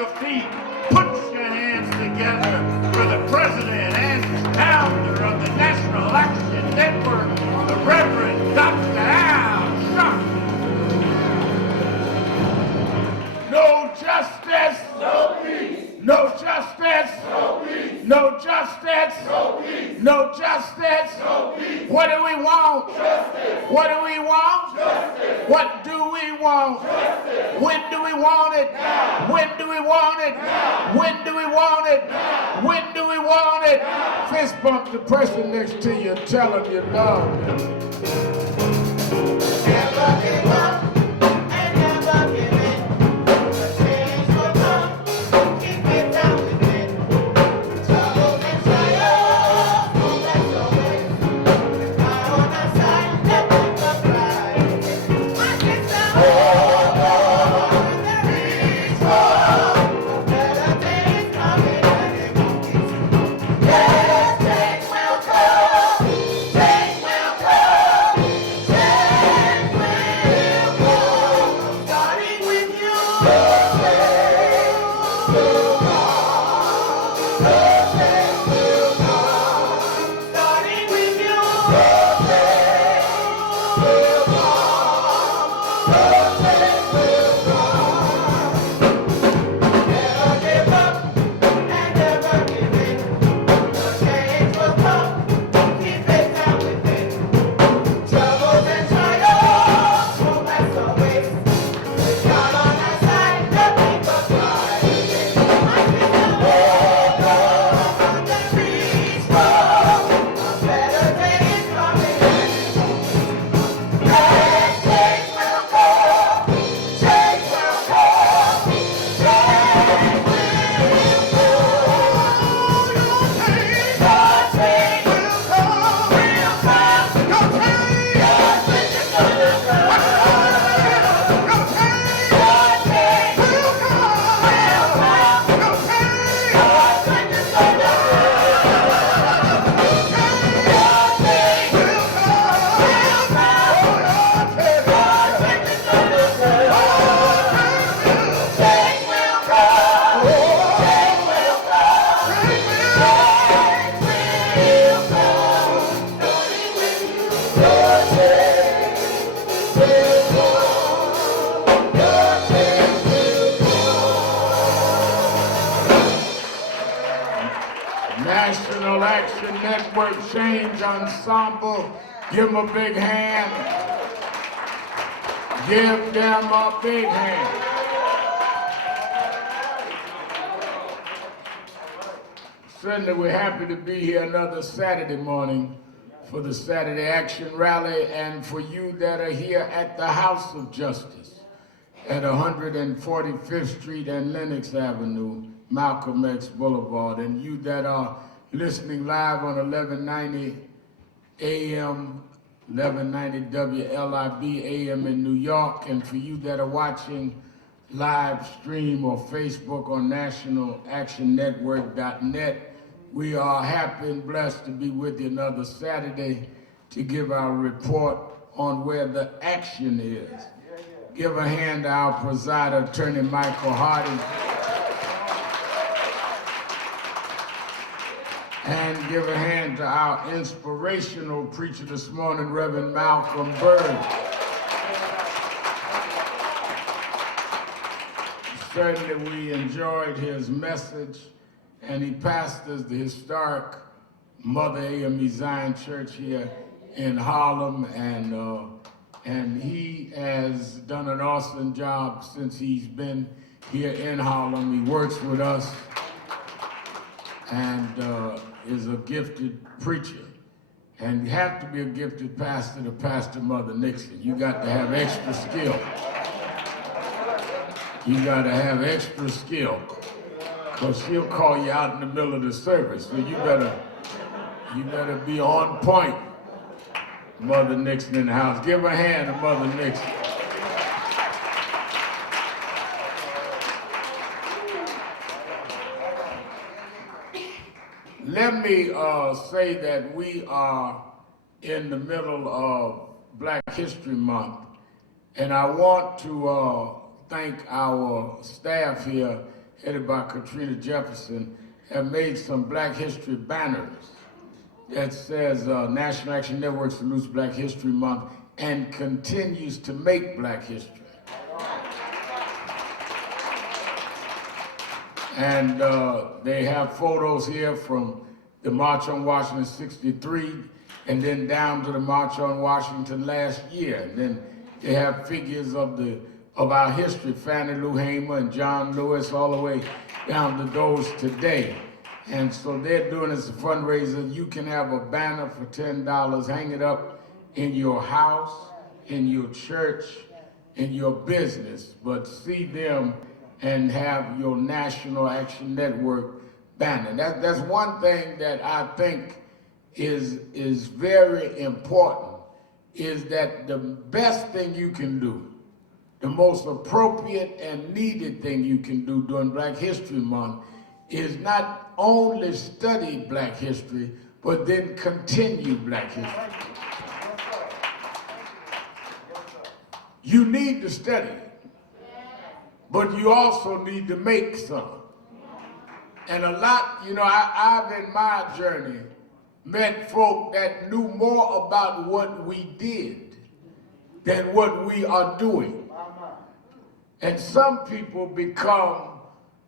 your feet. Put your hands together for the president and founder of the National Action Network, the Reverend Dr. Al Sharpton. No justice, no peace. No justice, no peace. No justice, no peace. No justice, no peace. What do we want? Justice. What do we want? Justice. What do we want? Justice. When do we want it? Now. When do we want it? Now. When do we want it? Now. When do we want it? Now. Fist bump the person next to you. Tell him you love him. Never give up. National Action Network Change Ensemble. Give them a big hand. Give them a big hand. Certainly we're happy to be here another Saturday morning for the Saturday Action Rally, and for you that are here at the House of Justice at 145th Street and Lenox Avenue, Malcolm X Boulevard, and you that are listening live on 1190 AM, 1190 WLIB AM in New York, and for you that are watching live stream or Facebook on nationalactionnetwork.net, we are happy and blessed to be with you another Saturday to give our report on where the action is. Give a hand to our presider, Attorney Michael Hardy. And give a hand to our inspirational preacher this morning, Reverend Malcolm Byrd. Certainly we enjoyed his message, and he pastors the historic Mother AME Zion Church here in Harlem, and he has done an awesome job since he's been here in Harlem. He works with us and is a gifted preacher. And you have to be a gifted pastor to pastor Mother Nixon. You got to have extra skill. You got to have extra skill, because she'll call you out in the middle of the service. So you better be on point. Mother Nixon in the house. Give a hand to Mother Nixon. Let me say that we are in the middle of Black History Month, and I want to thank our staff here headed by Katrina Jefferson, have made some Black History banners that says National Action Network salutes Black History Month and continues to make Black history. And they have photos here from the March on Washington '63, and then down to the March on Washington last year. And then they have figures of our history, Fannie Lou Hamer and John Lewis, all the way down to those today. And so they're doing this fundraiser. You can have a banner for $10, hang it up in your house, in your church, in your business, but see them and have your National Action Network banner. That's one thing that I think is very important, is that the best thing you can do, the most appropriate and needed thing you can do during Black History Month is not only study Black history, but then continue Black history. You need to study it, but you also need to make some. And a lot, I've in my journey met folk that knew more about what we did than what we are doing. And some people become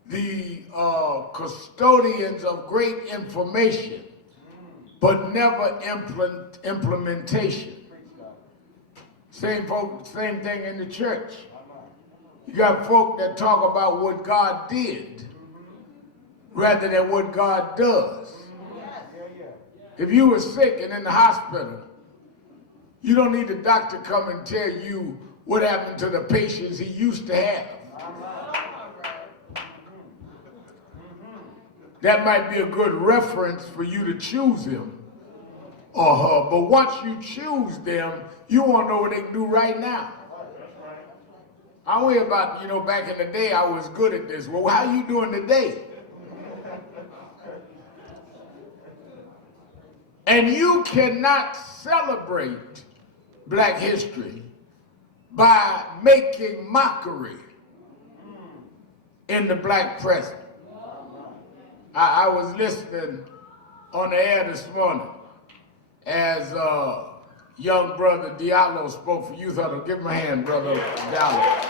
the custodians of great information, but never implementation. Same thing in the church. You got folk that talk about what God did rather than what God does. If you were sick and in the hospital, you don't need the doctor come and tell you what happened to the patients he used to have. That might be a good reference for you to choose him or her, but once you choose them, you want to know what they can do right now. I worry about, back in the day I was good at this. Well, how you doing today? And you cannot celebrate Black history by making mockery in the Black present. I was listening on the air this morning as young brother Diallo spoke for Youth Huddle. Give him a hand, brother Diallo.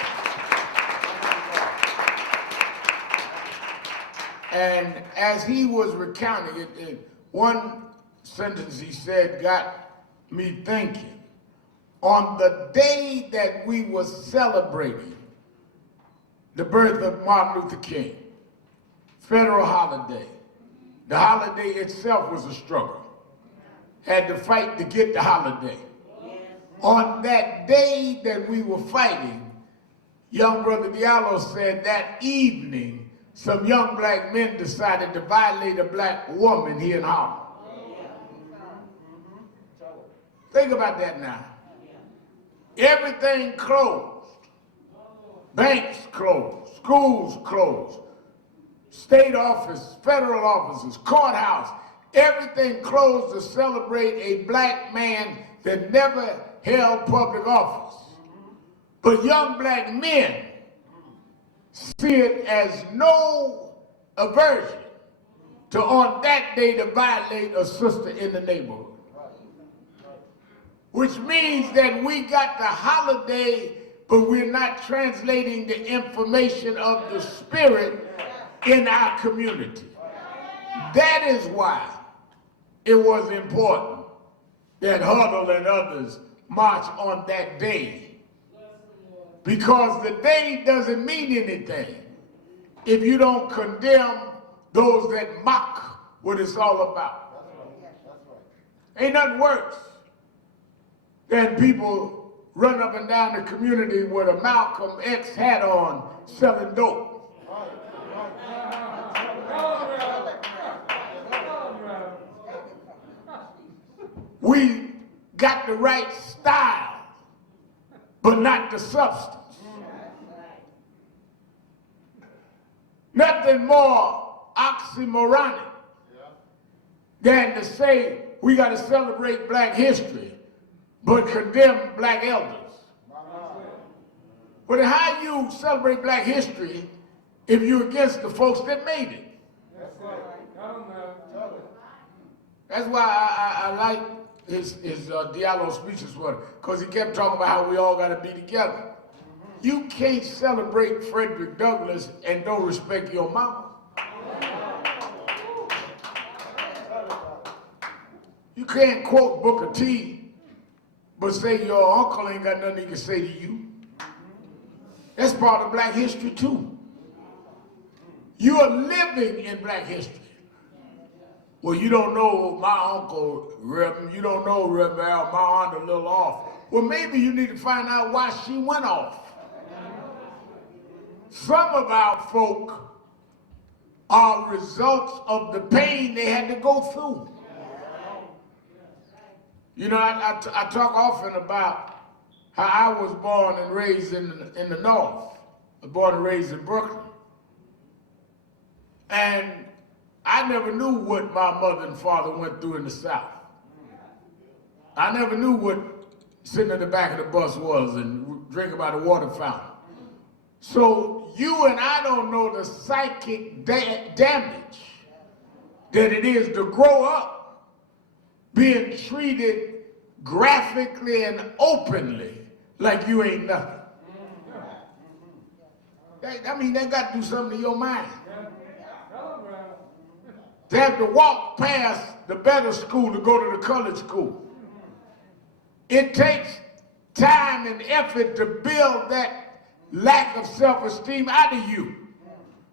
And as he was recounting it, one sentence he said got me thinking. On the day that we were celebrating the birth of Martin Luther King, federal holiday, the holiday itself was a struggle. Had to fight to get the holiday. On that day that we were fighting, young brother Diallo said that evening, some young Black men decided to violate a Black woman here in Harlem. Think about that now. Everything closed. Banks closed, schools closed, state office, federal offices, courthouse, everything closed to celebrate a Black man that never held public office. But young Black men see it as no aversion to on that day to violate a sister in the neighborhood. Which means that we got the holiday, but we're not translating the information of the Spirit in our community. That is why it was important that Huddle and others march on that day. Because the day doesn't mean anything if you don't condemn those that mock what it's all about. Ain't nothing worse than people run up and down the community with a Malcolm X hat on selling dope. We got the right style, but not the substance. Nothing more oxymoronic than to say we got to celebrate Black history, but condemn Black elders. But how you celebrate Black history if you're against the folks that made it. That's why I like his Diallo speeches for it, because he kept talking about how we all got to be together. You can't celebrate Frederick Douglass and don't respect your mama. You can't quote Booker T, but say your uncle ain't got nothing he can say to you. That's part of black history too. You are living in black history. Well, you don't know my uncle, Reverend. You don't know Reverend Al, my aunt a little off. Well, maybe you need to find out why she went off. Some of our folk are results of the pain they had to go through. You know, I talk often about how I was born and raised in the North. I was born and raised in Brooklyn. And I never knew what my mother and father went through in the South. I never knew what sitting in the back of the bus was and drinking by the water fountain. So you and I don't know the psychic damage that it is to grow up being treated graphically and openly like you ain't nothing. I mean, that got to do something to your mind. To have to walk past the better school to go to the colored school. It takes time and effort to build that lack of self-esteem out of you.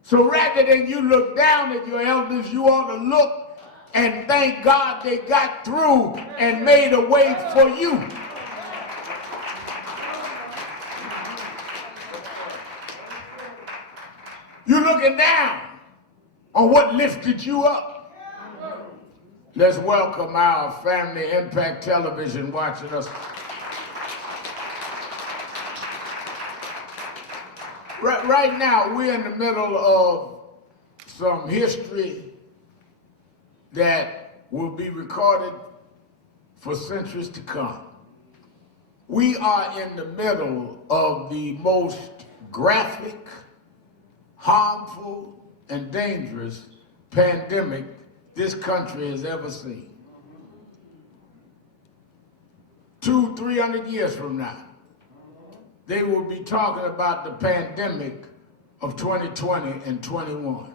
So rather than you look down at your elders, you ought to look and thank God they got through and made a way for you. You're looking down on what lifted you up. Let's welcome our family Impact Television watching us. Right now, we're in the middle of some history that will be recorded for centuries to come. We are in the middle of the most graphic, harmful, and dangerous pandemic this country has ever seen. 200-300 years from now, they will be talking about the pandemic of 2020 and 21.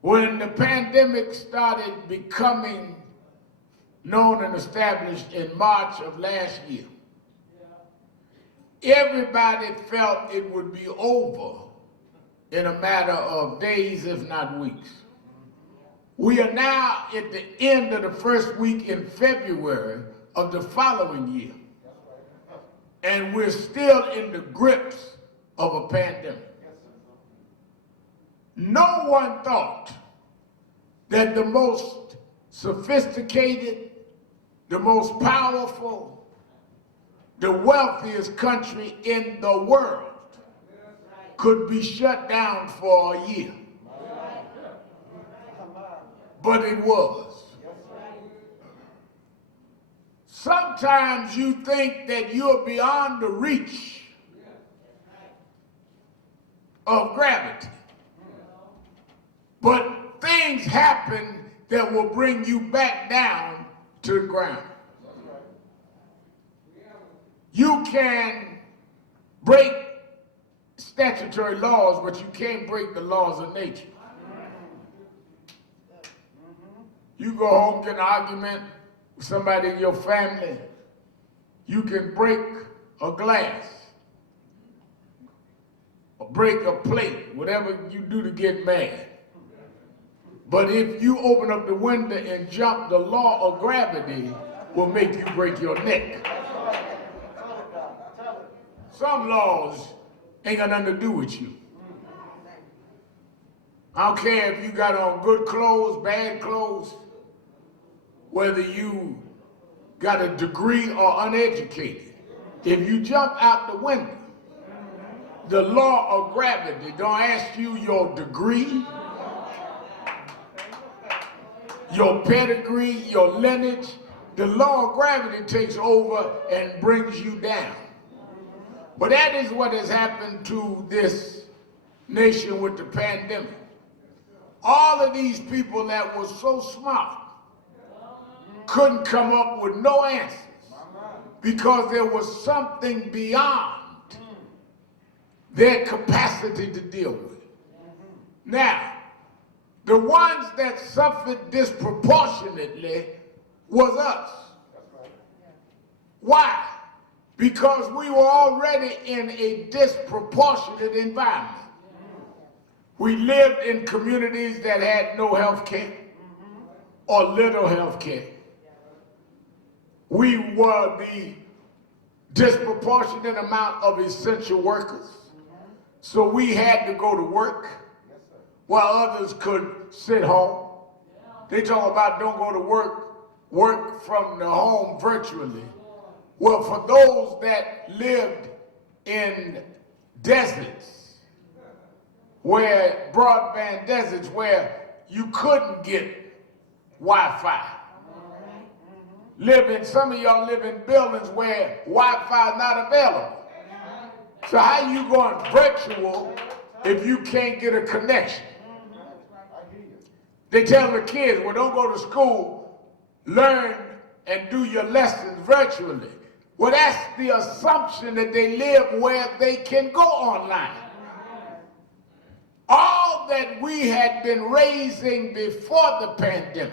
When the pandemic started becoming known and established in March of last year, everybody felt it would be over in a matter of days, if not weeks. We are now at the end of the first week in February of the following year, and we're still in the grips of a pandemic. No one thought that the most sophisticated, the most powerful, the wealthiest country in the world could be shut down for a year. But it was. Sometimes you think that you're beyond the reach of gravity. But things happen that will bring you back down to the ground. You can break statutory laws, but you can't break the laws of nature. You go home, get an argument with somebody in your family, you can break a glass, or break a plate, whatever you do to get mad. But if you open up the window and jump, the law of gravity will make you break your neck. Some laws ain't got nothing to do with you. I don't care if you got on good clothes, bad clothes, whether you got a degree or uneducated. If you jump out the window, the law of gravity don't ask you your degree, your pedigree, your lineage. The law of gravity takes over and brings you down. But that is what has happened to this nation with the pandemic. All of these people that were so smart couldn't come up with no answers because there was something beyond their capacity to deal with it. Now, the ones that suffered disproportionately was us. Why? Because we were already in a disproportionate environment. We lived in communities that had no health care or little health care. We were the disproportionate amount of essential workers. So we had to go to work while others could sit home. They talk about don't go to work from the home virtually. Well, for those that lived in deserts, where broadband deserts, where you couldn't get Wi-Fi. Some of y'all live in buildings where Wi-Fi is not available. So how you going virtual if you can't get a connection? They tell the kids, well, don't go to school, learn and do your lessons virtually. Well, that's the assumption that they live where they can go online. All that we had been raising before the pandemic,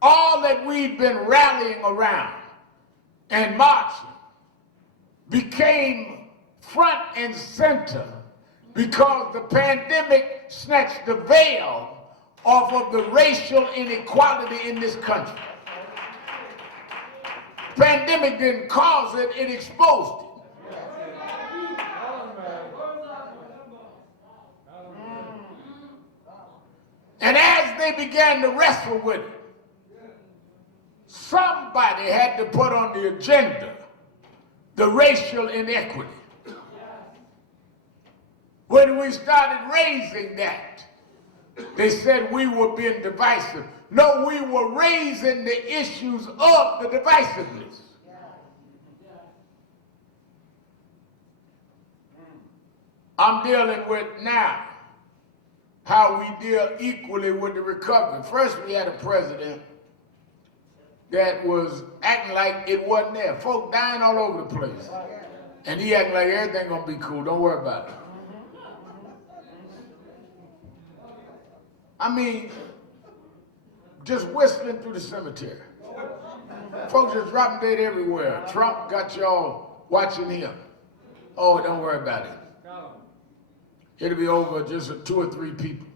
all that we'd been rallying around and marching, became front and center because the pandemic snatched the veil off of the racial inequality in this country. Pandemic didn't cause it, it exposed it. And as they began to wrestle with it, somebody had to put on the agenda the racial inequity. When we started raising that, they said we were being divisive. No, we were raising the issues of the divisiveness. I'm dealing with now how we deal equally with the recovery. First, we had a president that was acting like it wasn't there. Folk dying all over the place. And he acting like everything gonna be cool, don't worry about it. I mean, just whistling through the cemetery. Folks just dropping dead everywhere. Trump got y'all watching him. Oh, don't worry about it. It'll be over just 2 or 3 people.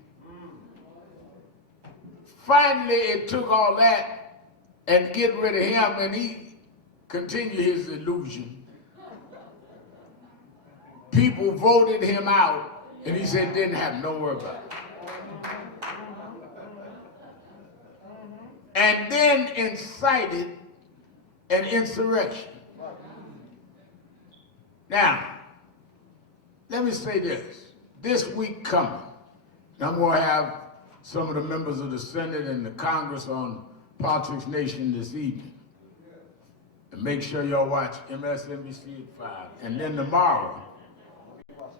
Finally, it took all that and get rid of him, and he continued his illusion. People voted him out, and he said, didn't happen, don't worry about it. And then incited an insurrection. Now, let me say this. This week coming, I'm going to have some of the members of the Senate and the Congress on Politics Nation this evening. And make sure y'all watch MSNBC at 5. And then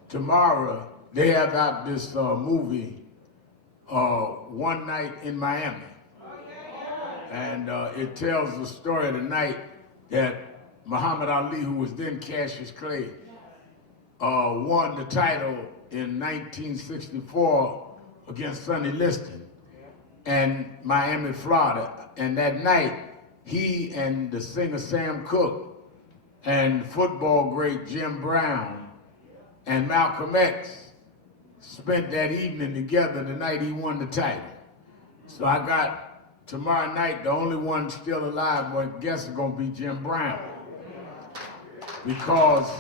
tomorrow they have out this movie, One Night in Miami. And it tells the story of the night that Muhammad Ali, who was then Cassius Clay, won the title in 1964 against Sonny Liston in Miami, Florida. And that night, he and the singer Sam Cooke and football great Jim Brown and Malcolm X spent that evening together the night he won the title. So I got tomorrow night, the only one still alive, well, I guess it's gonna be Jim Brown. Because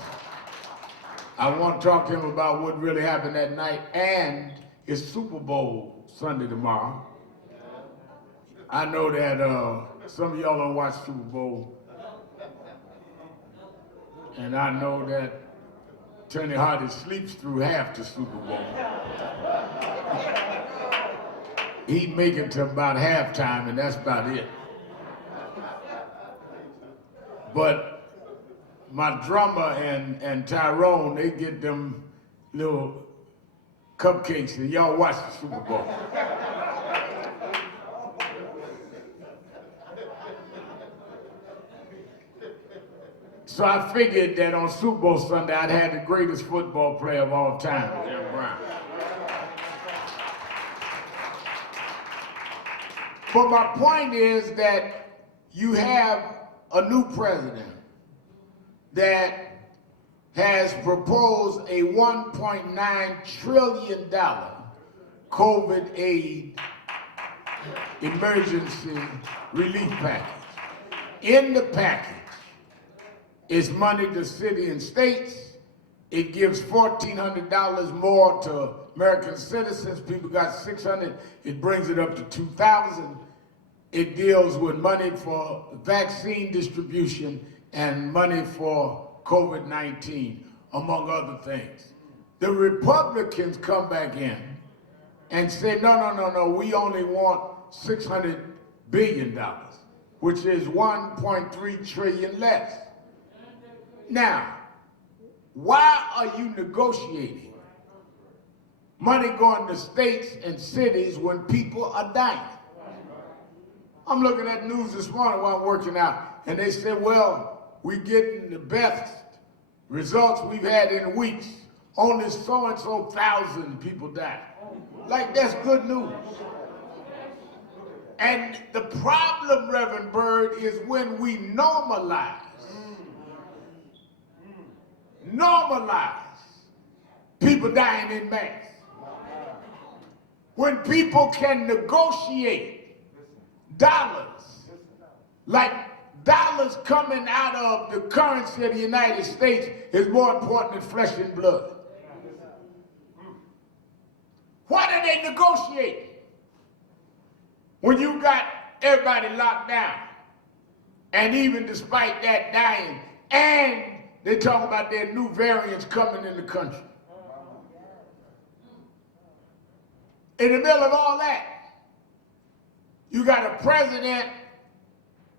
I want to talk to him about what really happened that night, and it's Super Bowl Sunday tomorrow. I know that some of y'all don't watch Super Bowl, and I know that Tony Hardy sleeps through half the Super Bowl. He make it to about halftime, and that's about it. But my drummer and Tyrone, they get them little cupcakes and y'all watch the Super Bowl. So I figured that on Super Bowl Sunday, I'd had the greatest football player of all time, Jim Brown. But my point is that you have a new president that has proposed a $1.9 trillion COVID aid emergency relief package. In the package is money to cities and states. It gives $1,400 more to American citizens. People got $600. It brings it up to $2,000. It deals with money for vaccine distribution and money for COVID-19, among other things. The Republicans come back in and say, no, we only want $600 billion, which is $1.3 trillion less. Now, why are you negotiating money going to states and cities when people are dying? I'm looking at news this morning while I'm working out, and they said, well, we're getting the best results we've had in weeks. Only so-and-so thousand people died. Like, that's good news. And the problem, Reverend Byrd, is when we normalize people dying in mass. When people can negotiate dollars, like dollars coming out of the currency of the United States is more important than flesh and blood. What are they negotiating? When you got everybody locked down, and even despite that dying, and they talk about their new variants coming in the country. In the middle of all that, you got a president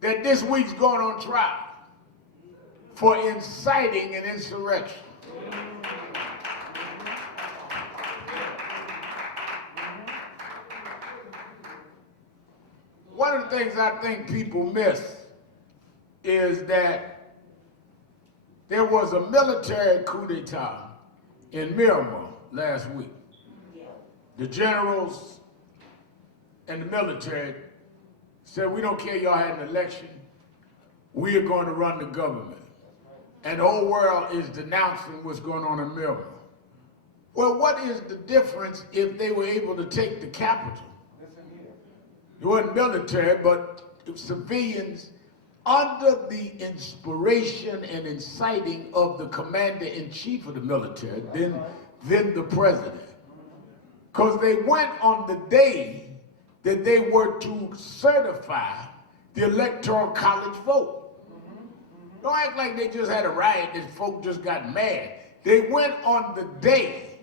that this week's going on trial for inciting an insurrection. One of the things I think people miss is that there was a military coup d'etat in Miramar last week. The generals and the military said, we don't care y'all had an election, we are going to run the government. And the whole world is denouncing what's going on in Miramar. Well, what is the difference if they were able to take the capital? It wasn't military, but civilians under the inspiration and inciting of the commander-in-chief of the military, then the president. Because they went on the day that they were to certify the Electoral College vote. Don't act like they just had a riot and folk just got mad. They went on the day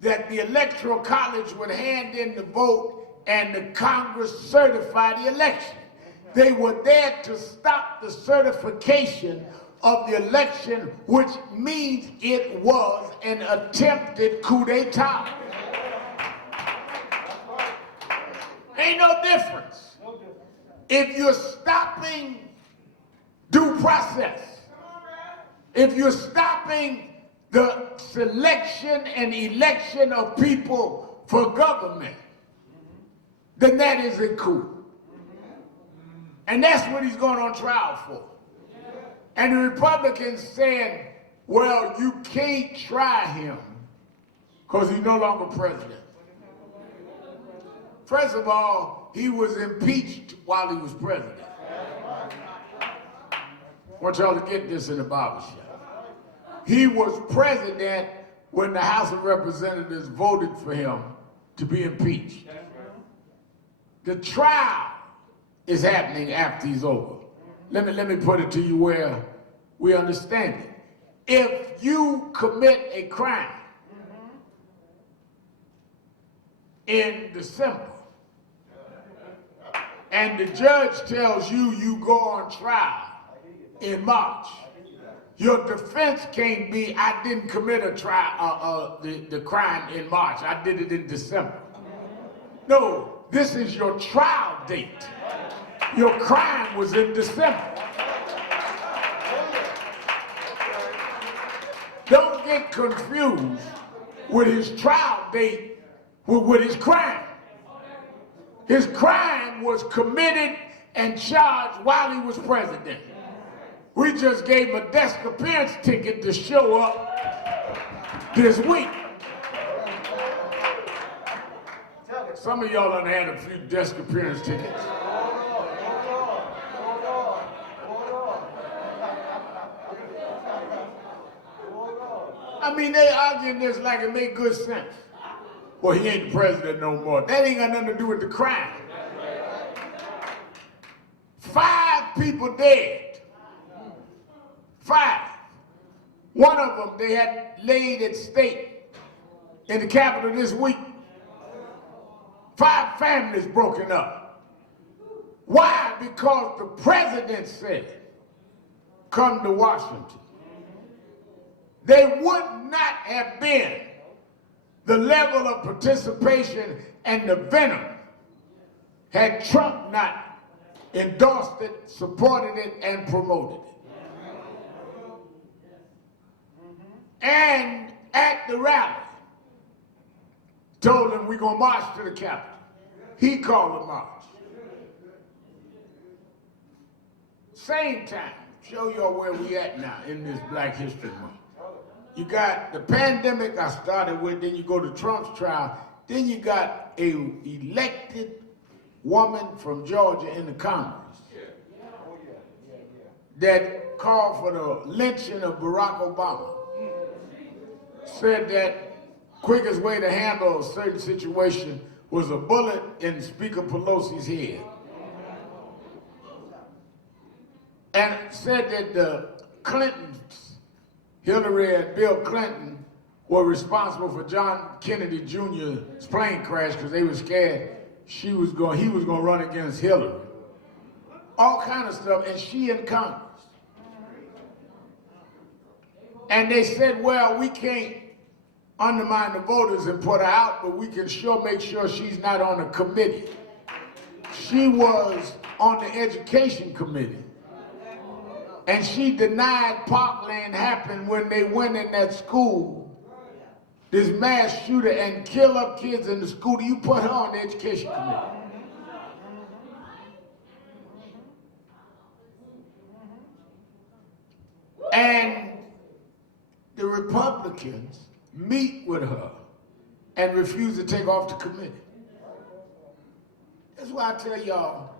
that the Electoral College would hand in the vote and the Congress certify the election. They were there to stop the certification of the election, which means it was an attempted coup d'etat. Ain't no difference. If you're stopping due process, if you're stopping the selection and election of people for government, then that is a coup. And that's what he's going on trial for. And the Republicans saying, well, you can't try him because he's no longer president. First of all, he was impeached while he was president. I want y'all to get this in the barbershop. He was president when the House of Representatives voted for him to be impeached. The trial is happening after he's over. Let me put it to you where we understand it. If you commit a crime in December, and the judge tells you you go on trial in March, Your defense can't be, I didn't commit a the crime in March. I did it in December. No, this is your trial date. Your crime was in December. Don't get confused with his trial date with his crime. His crime was committed and charged while he was president. We just gave him a desk appearance ticket to show up this week. Some of y'all done had a few desk appearance tickets. I mean, they arguing this like it made good sense. Well, he ain't the president no more. That ain't got nothing to do with the crime. 5 people dead. 5. One of them they had laid at stake in the Capitol this week. 5 families broken up. Why? Because the president said, come to Washington. They would not have been the level of participation and the venom had Trump not endorsed it, supported it, and promoted it. And at the rally, told him we're going to march to the Capitol. He called the march. Same time, show y'all where we at now in this Black History Month. You got the pandemic I started with, then you go to Trump's trial, then you got a elected woman from Georgia in the Congress that called for the lynching of Barack Obama. Said that quickest way to handle a certain situation was a bullet in Speaker Pelosi's head. And said that the Clintons, Hillary and Bill Clinton, were responsible for John Kennedy Jr.'s plane crash because they were scared he was going to run against Hillary. All kind of stuff, and she in Congress. And they said, well, we can't undermine the voters and put her out, but we can sure make sure she's not on a committee. She was on the education committee. And she denied Parkland happened when they went in that school, this mass shooter, and kill up kids in the school. Do you put her on the education committee? And the Republicans meet with her and refuse to take off the committee. That's why I tell y'all,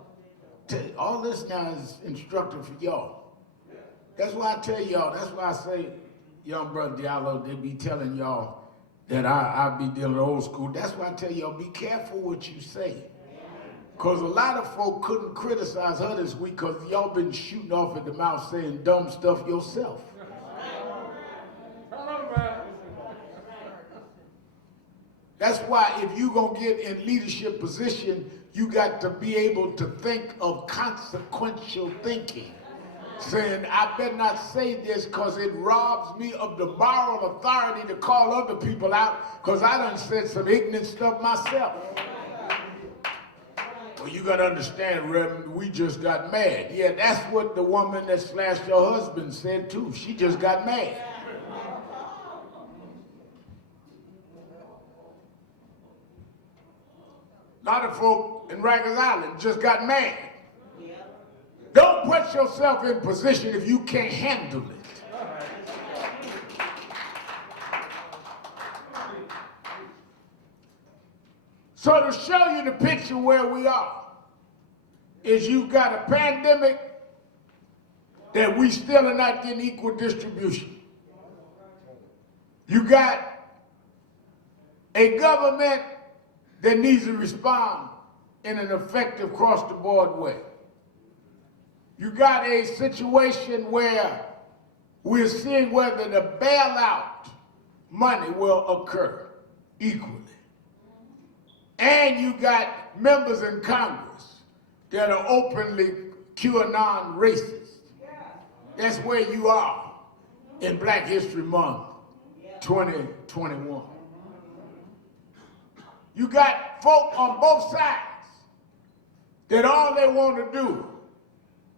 all this now is instructive for y'all. That's why I tell y'all, that's why I say, young brother Diallo, they be telling y'all that I be dealing with old school. That's why I tell y'all, be careful what you say. Because a lot of folk couldn't criticize her this week because y'all been shooting off at the mouth saying dumb stuff yourself. That's why if you're going to get in leadership position, you got to be able to think of consequential thinking. Saying, I better not say this because it robs me of the moral authority to call other people out because I done said some ignorant stuff myself. Well, you got to understand, Reverend, we just got mad. Yeah, that's what the woman that slashed your husband said too. She just got mad. A lot of folk in Rikers Island just got mad. Don't put yourself in position if you can't handle it. So to show you the picture where we are, is you've got a pandemic that we still are not getting equal distribution. You got a government that needs to respond in an effective cross-the-board way. You got a situation where we're seeing whether the bailout money will occur equally. And you got members in Congress that are openly QAnon racist. That's where you are. in Black History Month 2021. You got folk on both sides that all they want to do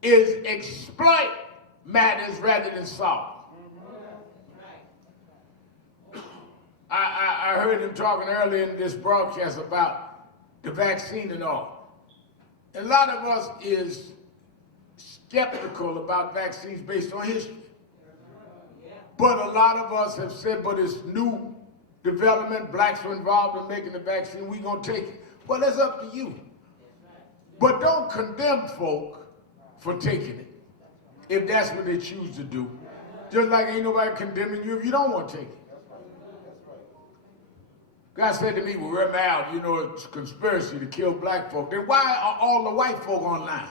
is exploit matters rather than solve. I heard him talking earlier in this broadcast about the vaccine and all. A lot of us is skeptical about vaccines based on history. But a lot of us have said, but it's new development, blacks are involved in making the vaccine, we're gonna take it. Well, that's up to you. But don't condemn folk for taking it, if that's what they choose to do. Just like ain't nobody condemning you if you don't want to take it. God said to me, well, we're mad, you know, it's a conspiracy to kill black folk. Then why are all the white folk online?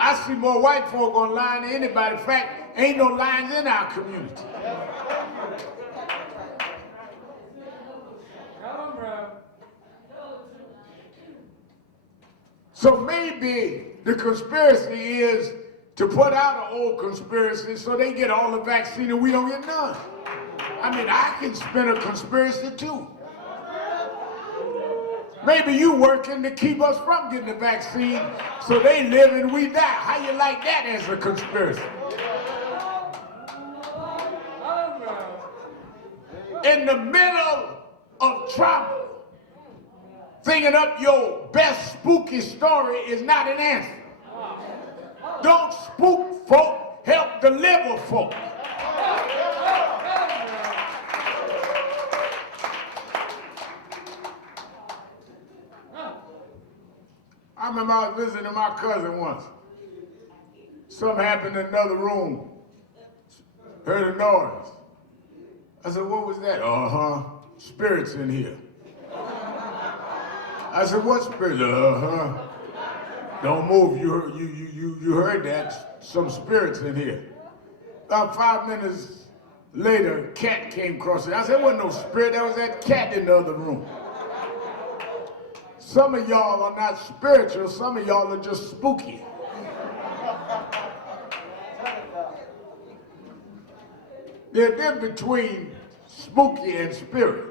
I see more white folk online than anybody. In fact, ain't no lines in our community. So maybe the conspiracy is to put out an old conspiracy so they get all the vaccine and we don't get none. I mean, I can spin a conspiracy too. Maybe you working to keep us from getting the vaccine so they live and we die. How you like that as a conspiracy? In the middle of trauma, thinking up your best spooky story is not an answer. Don't spook folk, help deliver folk. I remember I was visiting my cousin once. Something happened in another room. Heard a noise. I said, what was that? Spirits in here. I said, what spirit? Don't move, you heard that, some spirits in here. About 5 minutes later, a cat came across it. I said, there wasn't no spirit, there was that cat in the other room. Some of y'all are not spiritual, some of y'all are just spooky. There's a difference between spooky and spirit.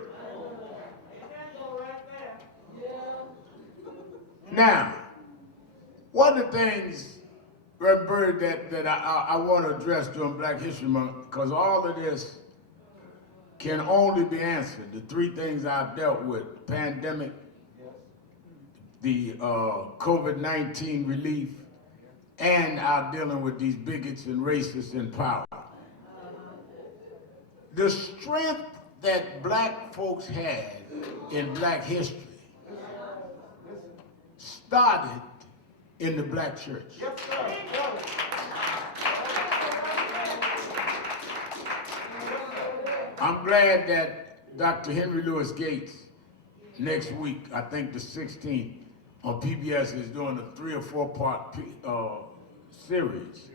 Now, one of the things, Reverend Bird, that I want to address during Black History Month, because all of this can only be answered. The three things I've dealt with, the pandemic, the COVID-19 relief, and our dealing with these bigots and racists in power. The strength that black folks had in black history started in the black church. I'm glad that Dr. Henry Louis Gates next week, I think the 16th, on PBS is doing a 3 or 4 part series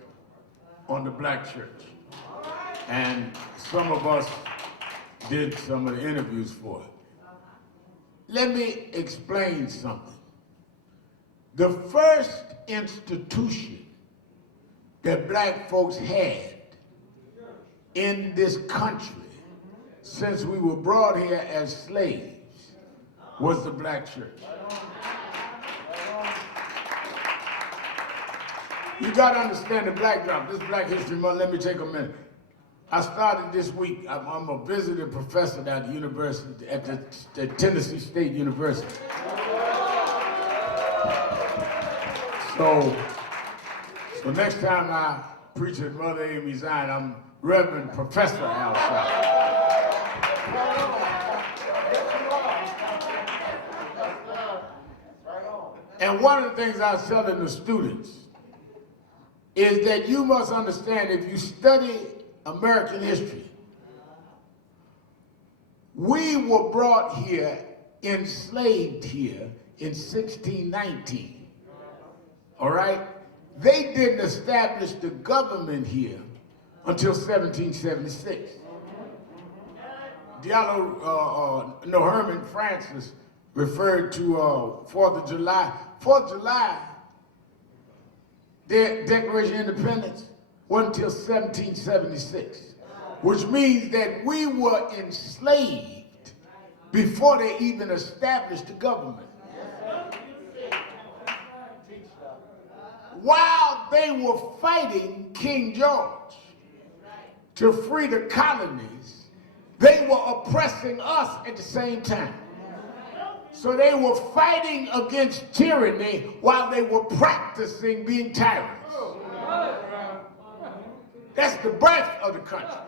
on the black church. And some of us did some of the interviews for it. Let me explain something. The first institution that black folks had in this country since we were brought here as slaves was the black church. You gotta understand the backdrop. This Black History Month, let me take a minute. I started this week, I'm a visiting professor at the university, at the Tennessee State University. So next time I preach at Mother Amy Zion, I'm Reverend Professor Al Sharp. And one of the things I was telling the students is that you must understand, if you study American history, we were brought here, enslaved here in 1619. All right? They didn't establish the government here until 1776. Herman Francis referred to 4th of July. 4th of July, their Declaration of Independence wasn't until 1776, which means that we were enslaved before they even established the government. While they were fighting King George to free the colonies, they were oppressing us at the same time. So they were fighting against tyranny while they were practicing being tyrants. That's the birth of the country.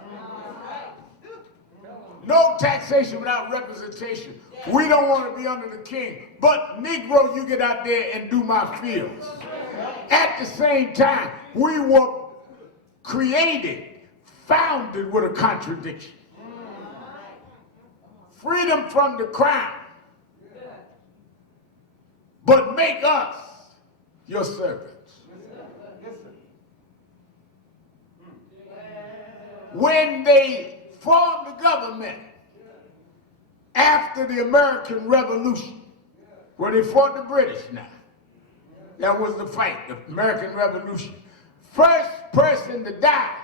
No taxation without representation. We don't want to be under the king. But Negro, you get out there and do my fields. At the same time, we were created, founded with a contradiction. Freedom from the crown, but make us your servants. When they formed the government after the American Revolution, where they fought the British now, that was the fight, the American Revolution. First person to die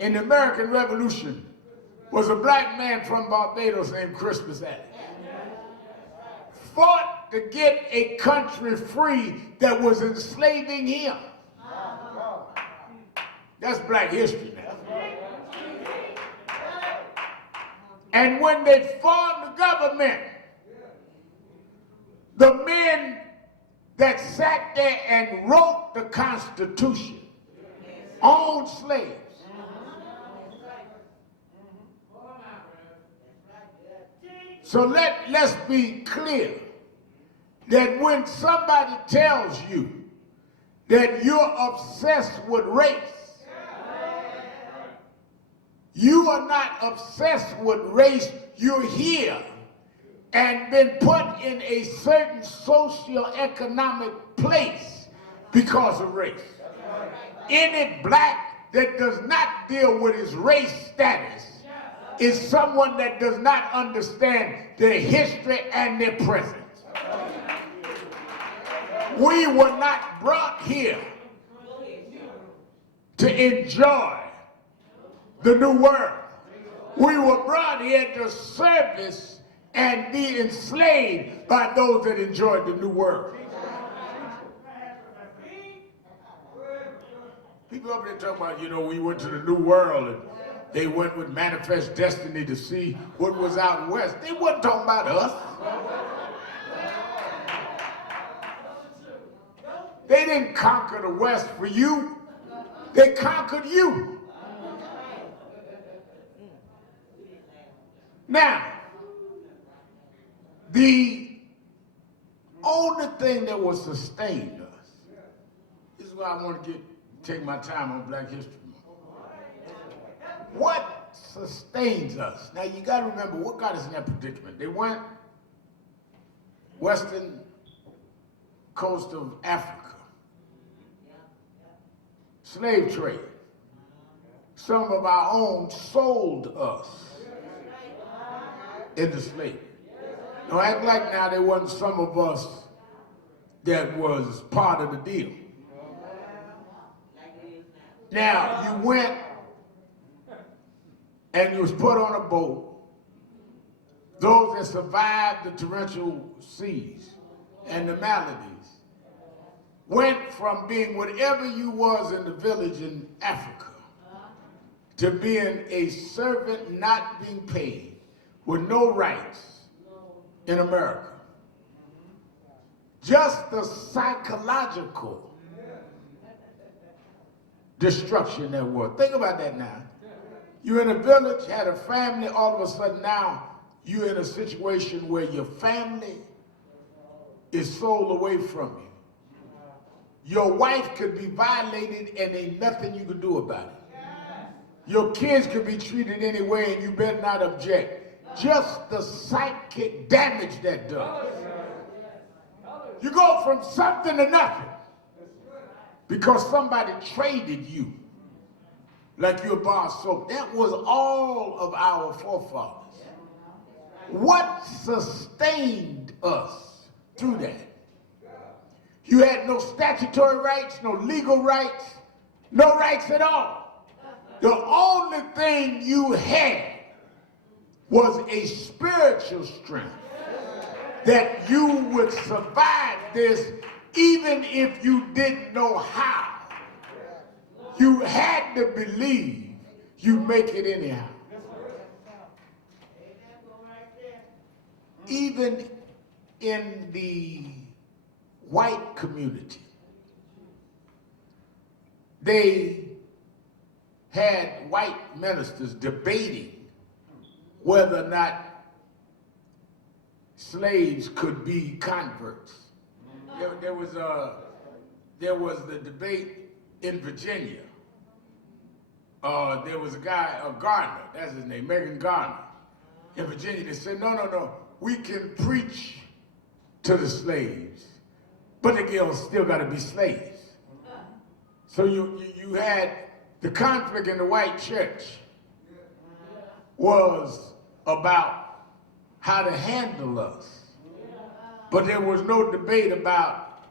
in the American Revolution was a black man from Barbados named Crispus Attucks. Fought to get a country free that was enslaving him. That's black history now. And when they formed the government, the men that sat there and wrote the Constitution owned slaves. So let's be clear that when somebody tells you that you're obsessed with race, you are not obsessed with race. You're here and been put in a certain socioeconomic place because of race. Any black that does not deal with his race status is someone that does not understand their history and their present. We were not brought here to enjoy the new world. We were brought here to service and be enslaved by those that enjoyed the new world. People up there talking about, we went to the new world and they went with manifest destiny to see what was out west. They wasn't talking about us. They didn't conquer the West for you. They conquered you. Now, the only thing that will sustain us, this is why I want to take my time on Black History Month. What sustains us? Now, you got to remember what got us in that predicament. They went western coast of Africa. Slave trade. Some of our own sold us into slavery. Don't act like now there wasn't some of us that was part of the deal. Now, you went and you was put on a boat. Those that survived the torrential seas and the maladies went from being whatever you was in the village in Africa to being a servant not being paid with no rights in America. Just the psychological destruction there was. Think about that now. You're in a village, had a family, all of a sudden now you're in a situation where your family is sold away from you. Your wife could be violated and ain't nothing you can do about it. Your kids could be treated anyway and you better not object. Just the psychic damage that does. You go from something to nothing because somebody traded you like you're a bar of soap. That was all of our forefathers. what sustained us through that? You had no statutory rights, no legal rights, no rights at all. The only thing you had was a spiritual strength that you would survive this even if you didn't know how. You had to believe you'd make it anyhow. Even in the white community, they had white ministers debating whether or not slaves could be converts. There was the debate in Virginia. There was a guy, Garner, that's his name, Megan Garner, in Virginia. They said, no, we can preach to the slaves, but the girls still got to be slaves. So you had the conflict in the white church was about how to handle us, but there was no debate about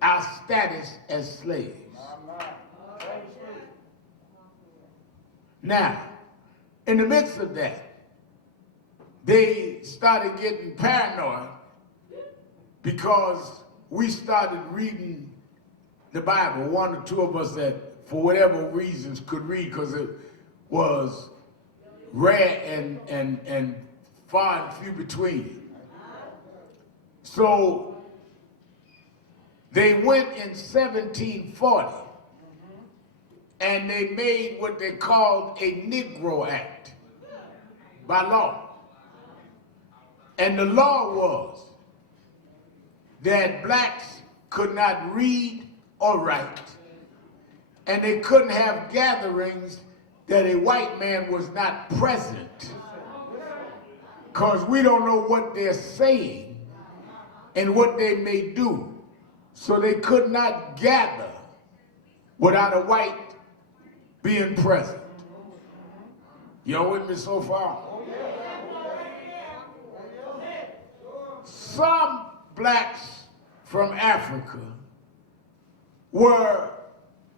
our status as slaves. Now, in the midst of that, they started getting paranoid because we started reading the Bible, one or two of us that, for whatever reasons, could read because it was rare and far and few between. So they went in 1740 and they made what they called a Negro Act by law. And the law was that blacks could not read or write, and they couldn't have gatherings that a white man was not present, because we don't know what they're saying and what they may do. So they could not gather without a white being present. Y'all with me so far? Some blacks from Africa were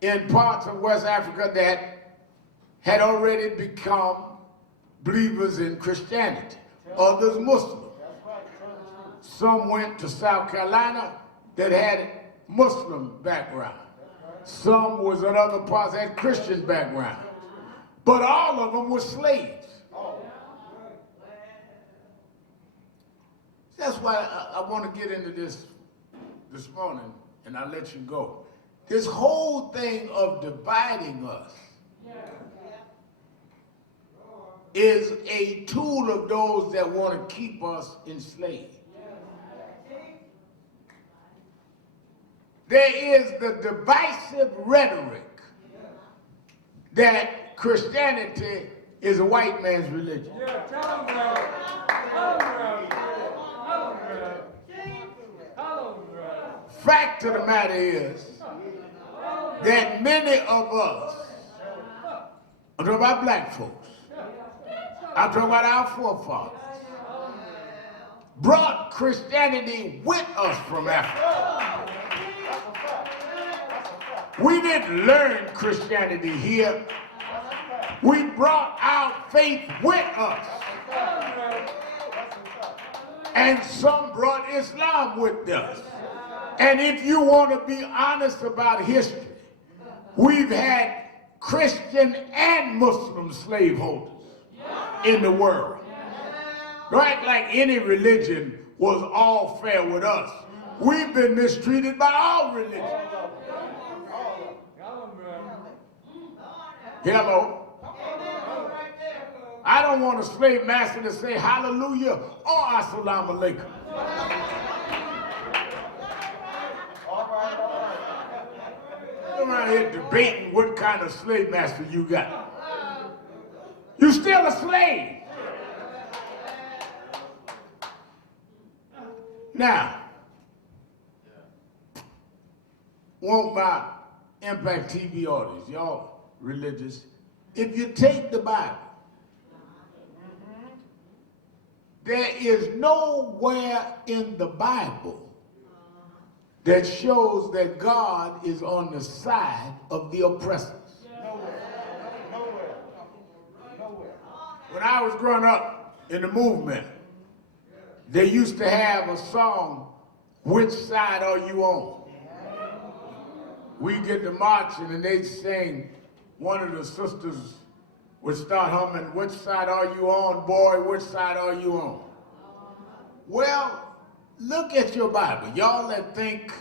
in parts of West Africa that had already become believers in Christianity, others Muslim. Some went to South Carolina that had Muslim background. Some was in other parts that had Christian background. But all of them were slaves. That's why I want to get into this morning, and I'll let you go. This whole thing of dividing us is a tool of those that want to keep us enslaved. There is the divisive rhetoric that Christianity is a white man's religion. Fact of the matter is that many of us, I'm talking about black folks, I'm talking about our forefathers, brought Christianity with us from Africa. We didn't learn Christianity here. We brought our faith with us. And some brought Islam with us. And if you want to be honest about history, we've had Christian and Muslim slaveholders in the world. Don't act like any religion was all fair with us. We've been mistreated by all religions. Hello. I don't want a slave master to say hallelujah or assalamu alaikum. You're around here debating what kind of slave master you got. You're still a slave. Now, want my Impact TV audience, y'all religious, if you take the Bible There is nowhere in the Bible that shows that God is on the side of the oppressors. Nowhere. When I was growing up in the movement, they used to have a song, "Which Side Are You On?" We get to marching and they'd sing, one of the sisters would start humming, "Which side are you on, boy? Which side are you on?" Well, look at your Bible. Y'all that think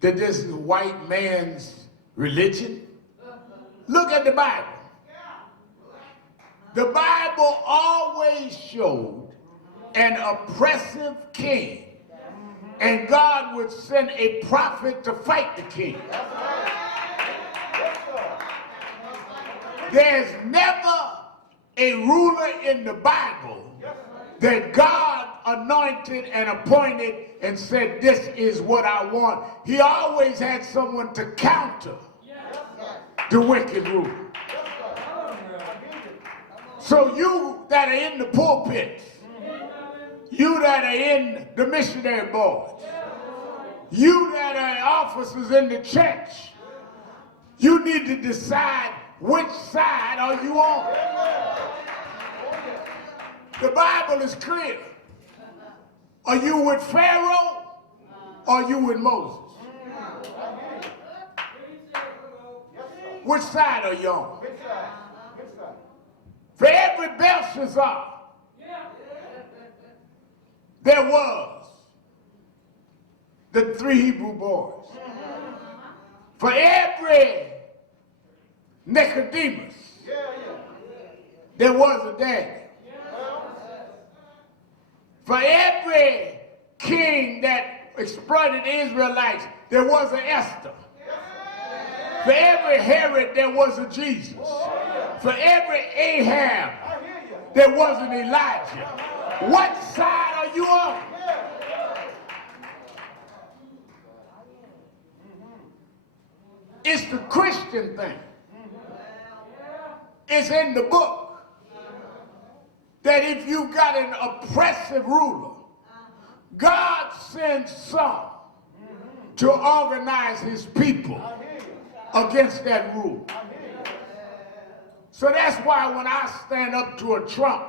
that this is white man's religion, look at the Bible. The Bible always showed an oppressive king, and God would send a prophet to fight the king. There's never a ruler in the Bible that God anointed and appointed and said, "This is what I want." He always had someone to counter the wicked ruler. So you that are in the pulpits, you that are in the missionary boards, you that are officers in the church, you need to decide, which side are you on? The Bible is clear. Are you with Pharaoh or are you with Moses? Which side are you on? For every Belshazzar, there was the 3 Hebrew boys. For every Nicodemus, there was a Daniel. For every king that exploited the Israelites, there was an Esther. For every Herod, there was a Jesus. For every Ahab, there was an Elijah. What side are you on? It's the Christian thing. It's in the book that if you got an oppressive ruler, God sends some to organize his people against that rule. So that's why when I stand up to a Trump,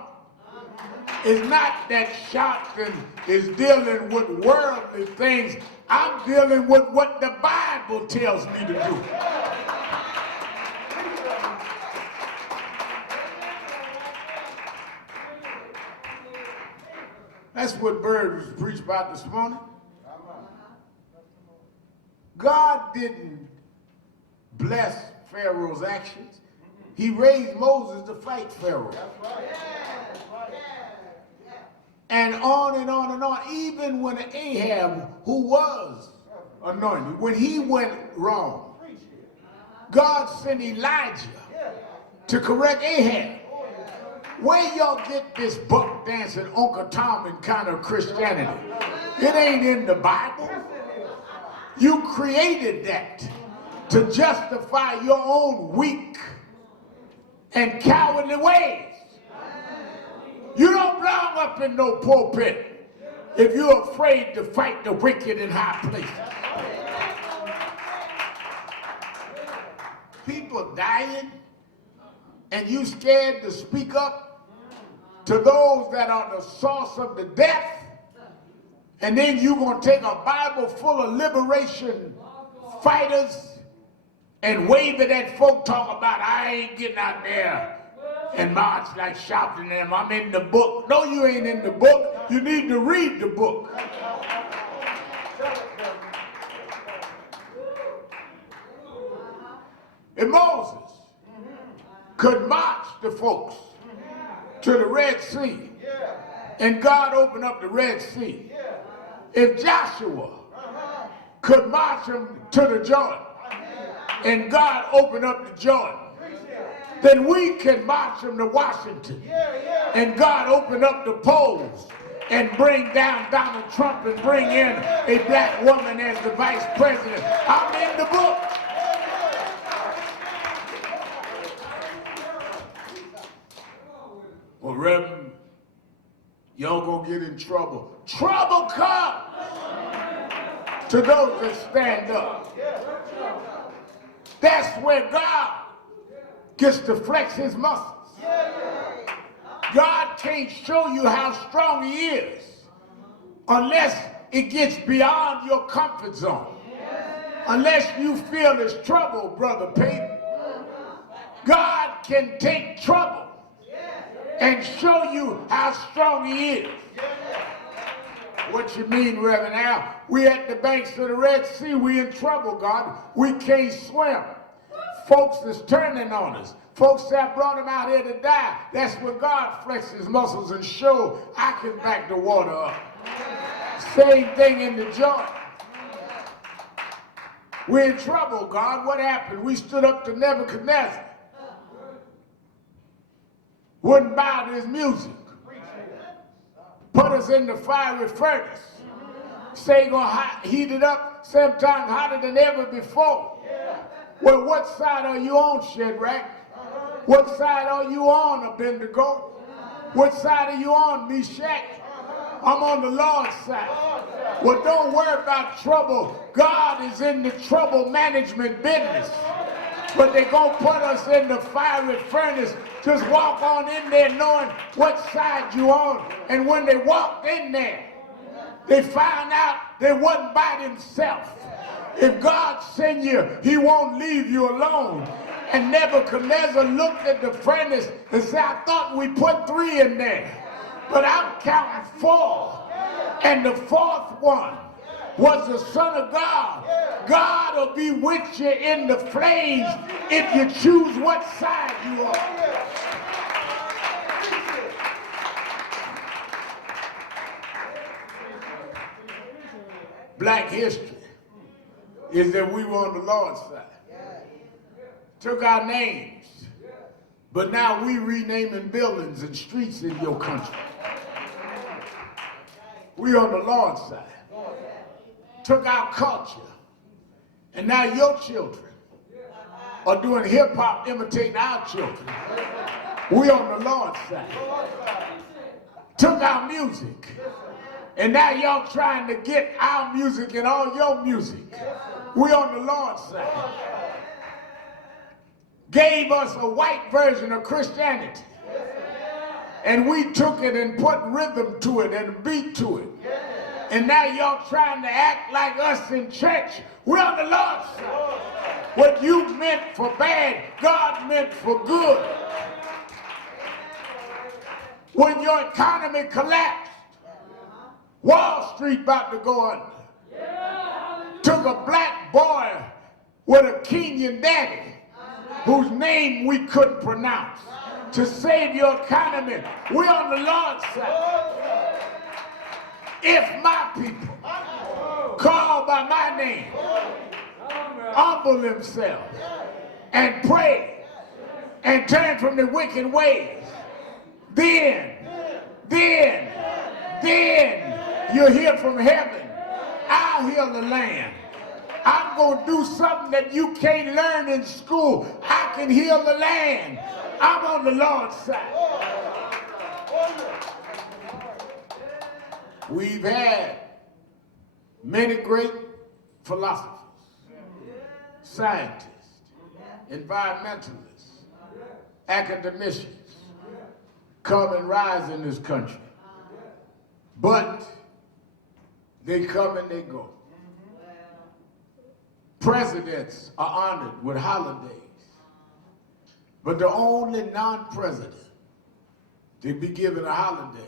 it's not that Sharpton is dealing with worldly things. I'm dealing with what the Bible tells me to do. That's what Bird was preached about this morning. God didn't bless Pharaoh's actions. He raised Moses to fight Pharaoh. And on and on and on. Even when Ahab, who was anointed, when he went wrong, God sent Elijah to correct Ahab. Where y'all get this buck dancing, Uncle Tom and kind of Christianity? It ain't in the Bible. You created that to justify your own weak and cowardly ways. You don't belong up in no pulpit if you're afraid to fight the wicked in high places. People dying and you scared to speak up to those that are the source of the death, and then you're going to take a Bible full of liberation fighters and wave it at folk talk about, "I ain't getting out there and march like shouting them. I'm in the book." No, you ain't in the book. You need to read the book. And Moses could march the folks to the Red Sea, and God opened up the Red Sea. If Joshua could march them to the Jordan, and God opened up the Jordan, then we can march them to Washington, and God opened up the polls and bring down Donald Trump and bring in a black woman as the vice president. I'm in the book. Well, Reverend, y'all gonna get in trouble. Trouble comes to those that stand up. That's where God gets to flex his muscles. God can't show you how strong he is unless it gets beyond your comfort zone. Unless you feel it's trouble, Brother Peyton. God can take trouble and show you how strong he is. What you mean, Reverend Al? We at the banks of the Red Sea. We in trouble, God. We can't swim. Folks is turning on us. Folks say, I brought him out here to die. That's when God flexes his muscles and show I can back the water up. Same thing in the Jordan. We're in trouble, God. What happened? We stood up to Nebuchadnezzar. Wouldn't bow to his music. Put us in the fiery furnace. Say you're going to heat it up 7 times hotter than ever before. Well, what side are you on, Shadrach? What side are you on, Abednego? What side are you on, Meshach? I'm on the Lord's side. Well, don't worry about trouble. God is in the trouble management business. But they're going to put us in the fiery furnace. Just walk on in there knowing what side you're on. And when they walked in there, they found out they wasn't by themselves. If God send you, he won't leave you alone. And Nebuchadnezzar looked at the furnace and said, I thought we put 3 in there, but I'm counting 4. And the 4th one was the Son of God. God will be with you in the flames if you choose what side you are. Black history is that we were on the Lord's side. Took our names, but now we renaming buildings and streets in your country. We on the Lord's side. Took our culture, and now your children are doing hip-hop imitating our children. We on the Lord's side. Took our music, and now y'all trying to get our music and all your music. We on the Lord's side. Gave us a white version of Christianity, and we took it and put rhythm to it and beat to it. And now y'all trying to act like us in church. We're on the Lord's side. What you meant for bad, God meant for good. When your economy collapsed, Wall Street about to go under. Took a black boy with a Kenyan daddy whose name we couldn't pronounce to save your economy. We're on the Lord's side. If my people called by my name humble themselves and pray and turn from the wicked ways, then you'll hear from heaven. I'll heal the land. I'm going to do something that you can't learn in school. I can heal the land. I'm on the Lord's side. We've had many great philosophers, scientists, environmentalists, academicians come and rise in this country. But they come and they go. Presidents are honored with holidays. But the only non-president to be given a holiday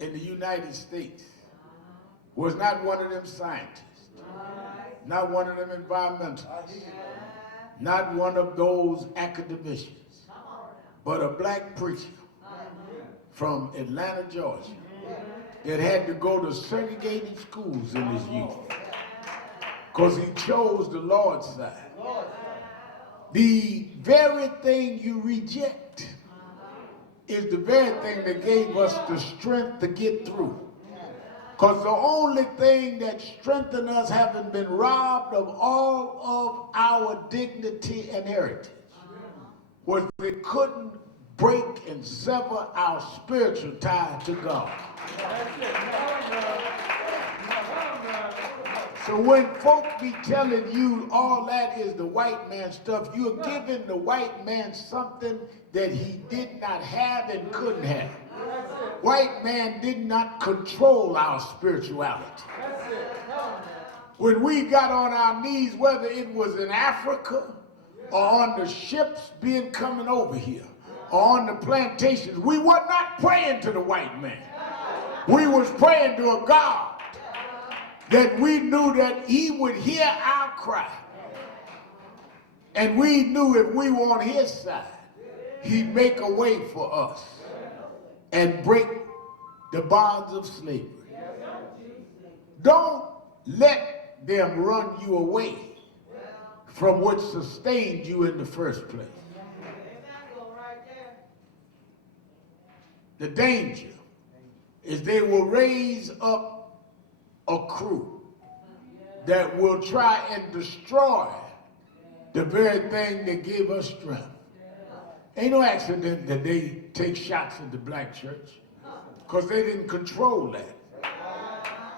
in the United States was not one of them scientists, not one of them environmentalists, not one of those academicians, but a black preacher from Atlanta, Georgia, that had to go to segregated schools in his youth because he chose the Lord's side. The very thing you reject is the very thing that gave us the strength to get through. Because the only thing that strengthened us, having been robbed of all of our dignity and heritage, was they couldn't break and sever our spiritual tie to God. So when folk be telling you all that is the white man stuff, you're giving the white man something that he did not have and couldn't have. White man did not control our spirituality. When we got on our knees, whether it was in Africa or on the ships being coming over here or on the plantations, we were not praying to the white man. We was praying to a God that we knew that he would hear our cry. And we knew if we were on his side, he'd make a way for us and break the bonds of slavery. Don't let them run you away from what sustained you in the first place. The danger is they will raise up a crew that will try and destroy the very thing that gave us strength. Ain't no accident that they take shots at the black church, because they didn't control that.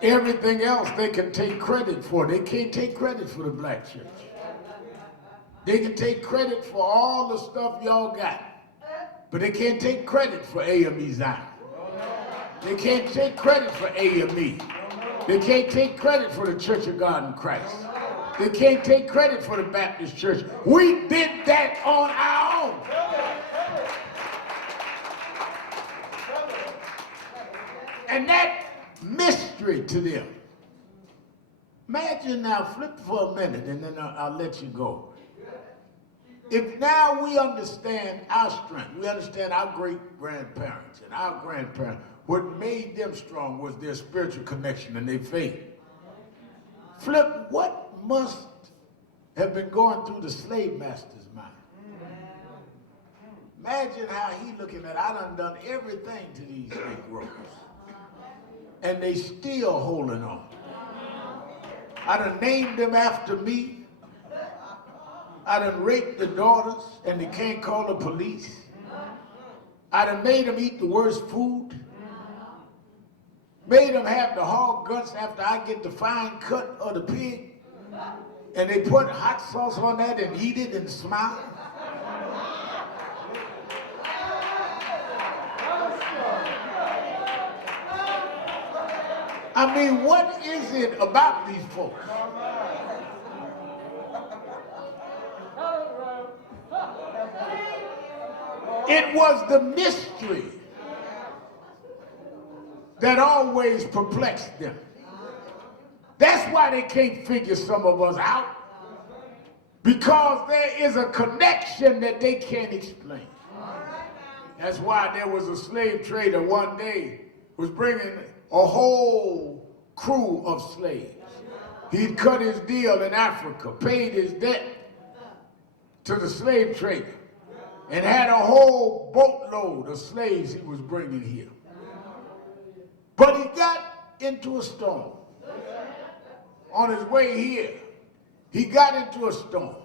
Everything else they can take credit for. They can't take credit for the black church. They can take credit for all the stuff y'all got, but they can't take credit for AME Zion. They can't take credit for AME. They can't take credit for the Church of God in Christ. They can't take credit for the Baptist Church. We did that on our own. And that mystery to them. Imagine now, flip for a minute and then I'll let you go. If now we understand our strength, we understand our great-grandparents and our grandparents, what made them strong was their spiritual connection and their faith. Flip, what must have been going through the slave master's mind? Imagine how he looking at, I done everything to these Negroes, and they still holding on. I done named them after me. I done raped the daughters, and they can't call the police. I done made them eat the worst food. Made them have the hog guts after I get the fine cut of the pig. And they put hot sauce on that and eat it and smile. I mean, what is it about these folks? It was the mystery that always perplexed them. That's why they can't figure some of us out, because there is a connection that they can't explain. That's why there was a slave trader one day was bringing a whole crew of slaves. He'd cut his deal in Africa, paid his debt to the slave trader, and had a whole boatload of slaves he was bringing here. But he got into a storm. On his way here, he got into a storm.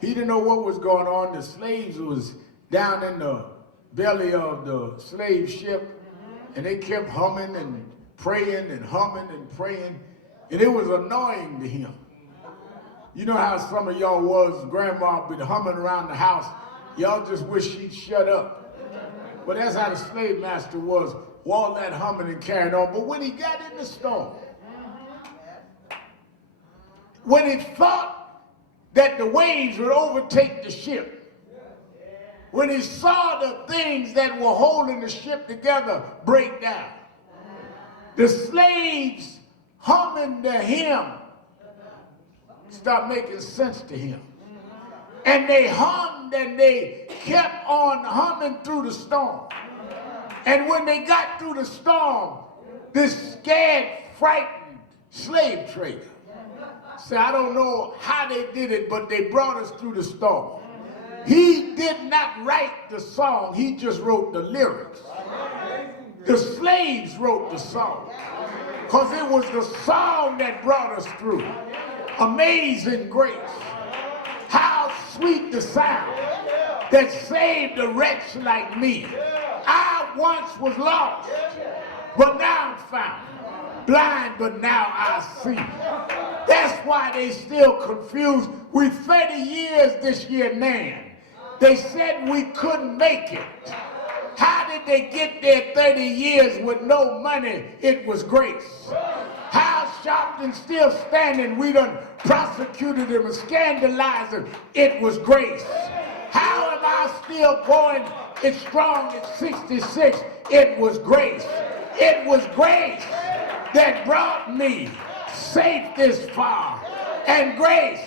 He didn't know what was going on. The slaves was down in the belly of the slave ship, and they kept humming and praying and humming and praying, and it was annoying to him. You know how some of y'all was, grandma be humming around the house. Y'all just wish she'd shut up. But that's how the slave master was, all that humming and carrying on. But when he got in the storm, when he thought that the waves would overtake the ship, when he saw the things that were holding the ship together break down, the slaves humming the hymn stopped making sense to him. And they hummed and they kept on humming through the storm. And when they got through the storm, this scared, frightened slave trader said, I don't know how they did it, but they brought us through the storm. He did not write the song, he just wrote the lyrics. The slaves wrote the song, because it was the song that brought us through. Amazing grace. How sweet the sound that saved a wretch like me. I once was lost, but now I'm found. Blind, but now I see. That's why they still confused. We 30 years this year now. They said we couldn't make it. How did they get there 30 years with no money? It was grace. How Sharpton still standing? We done prosecuted him and scandalized him. It was grace. How am I still going? It's strong at 66. It was grace. It was grace that brought me safe this far. And grace